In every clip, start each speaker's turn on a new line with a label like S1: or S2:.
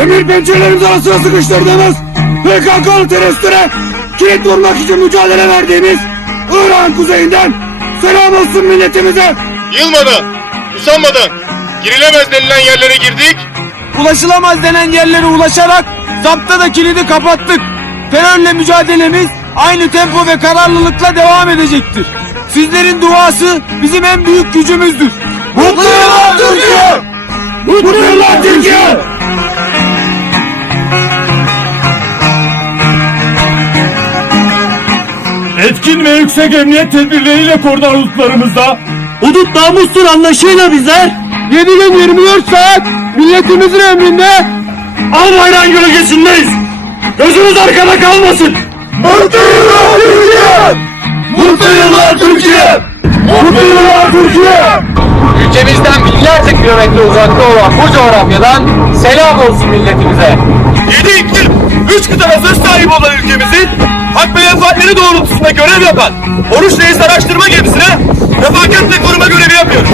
S1: demir pençelerimiz arasına sıkıştırdığımız PKK'lı teröristlere kilit vurmak için mücadele verdiğimiz Irak'ın kuzeyinden selam olsun milletimize.
S2: Yılmadan, usanmadan, girilemez denilen yerlere girdik.
S3: Ulaşılamaz denen yerlere ulaşarak zapta da kilidi kapattık. Terörle mücadelemiz aynı tempo ve kararlılıkla devam edecektir. Sizlerin duası bizim en büyük gücümüzdür.
S1: Mutlu yıllar Türkiye! Mutlu yıllar Türkiye!
S4: Etkin ve yüksek emniyet tedbirleriyle koordinatlarımızda
S3: Hudut namustur anlaşıyla bizler 7 gün 24 saat milletimizin emrinde
S4: Al bayrağın gölgesindeyiz. Gözünüz arkada kalmasın.
S1: Mutlu yıllar Türkiye!
S4: Mutlu yıllar Türkiye. Mutlu yıllar Türkiye.
S5: Ülkemizden binlerce kilometre uzakta olan bu coğrafyadan selam olsun milletimize.
S4: Menfaatleri doğrultusunda görev yapan Oruç Reis araştırma gemisine refakat ve koruma görevi yapıyoruz.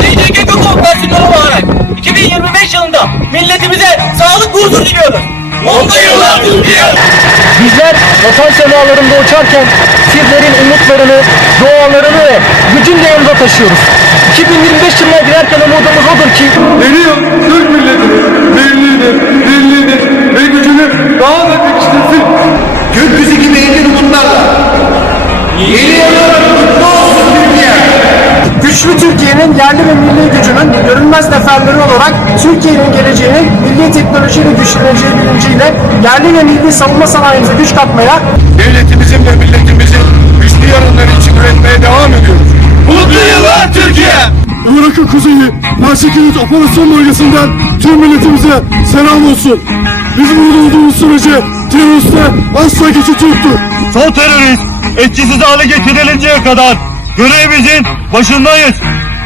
S6: TCG Gök Operasyonları olarak 2025 yılında milletimize sağlık huzur diliyoruz. Mutlu yıllar Türkiye!
S5: Bizler vatan semalarında uçarken sizlerin umutlarını, dualarını ve gücünü de yanımıza taşıyoruz. 2025 yılına girerken umudumuz odur ki
S4: yıl Türk milletinin birliğini,
S7: Güçlü Türkiye'nin yerli ve milli gücünün görünmez neferleri olarak Türkiye'nin geleceğinin milli teknolojiyle güçleneceği bilinciyle yerli ve milli savunma sanayimize güç katmaya
S2: Devletimizin ve milletimizin güçlü yarınları için üretmeye devam ediyoruz.
S4: Mutlu yıllar Türkiye.
S8: Irak'ın kuzeyi Perşekilit operasyon bölgesinden tüm milletimize selam olsun. Biz burada olduğumuz sürece teröriste asla geçit yoktur.
S4: Son terörist etkisiz hale getirilinceye kadar görevimizin başındayız.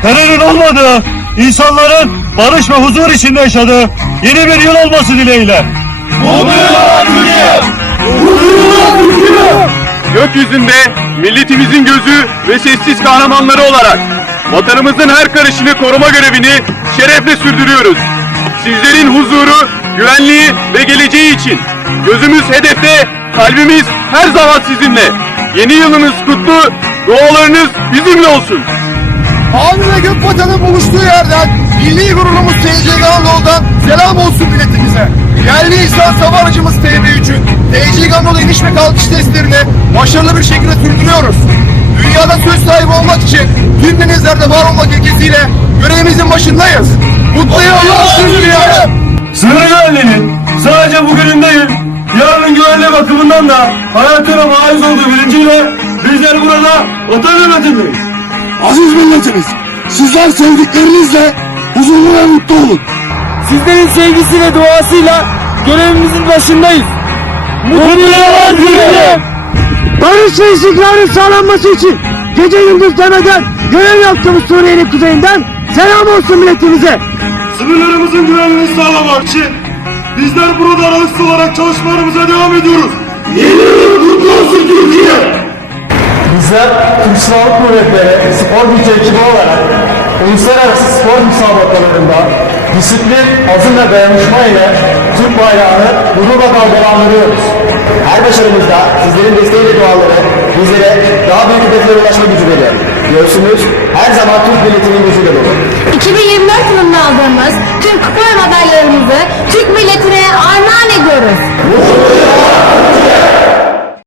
S4: Terörün olmadığı, insanların barış ve huzur içinde yaşadığı yeni bir yıl olması dileğiyle. Mutlu yıllar Türkiye!
S2: Gökyüzünde milletimizin gözü ve sessiz kahramanları olarak vatanımızın her karışını koruma görevini şerefle sürdürüyoruz. Sizlerin huzuru, güvenliği ve geleceği için gözümüz hedefte, kalbimiz her zaman sizinle. Yeni yılınız kutlu, dualarınız bizimle olsun.
S1: Mavi ve gök vatanın buluştuğu yerden milli gururumuz TCG Anadolu'dan selam olsun milletimize. Yerli insan sava aracımız TB3'ün TCG Anadolu iniş ve kalkış testlerini başarılı bir şekilde sürdürüyoruz. Dünyada söz sahibi olmak için tüm denizlerde var olmak ilkesiyle görevimizin başındayız. Mutlu yıllar Türkiye!
S4: Sınır güvenliğinin sadece bugünün değil, yarının güvenliği bakımından da hayatına maiz olduğu bilinciyle bizler burada vatan hürmetindeyiz.
S8: Aziz milletimiz, sizler sevdiklerinizle huzurlu ve mutlu olun.
S3: Sizlerin sevgisi ve duasıyla görevimizin başındayız. Mutlu yıllar Türkiye!
S7: barış ve istikrarın sağlanması için gece gündüz demeden görev yaptığımız Suriye'nin kuzeyinden selam olsun milletimize.
S8: Sınırlarımızın güvenliğini sağlamak için bizler burada aralıksız olarak çalışmalarımıza devam ediyoruz. Yeni
S5: Silahlı Kuvvetleri spor gücü ekibi olarak uluslararası spor müsabakalarında disiplin, azim ve dayanışma ile Türk bayrağını gururla dalgalandırıyoruz. Her başarımızda sizlerin desteği ve duaları bizlere daha büyük hedeflere ulaşma gücü veriyor. Göğsümüz her zaman Türk milletinin gücüyle dolu.
S9: 2024 yılında aldığımız tüm kupa madalyalarımızı Türk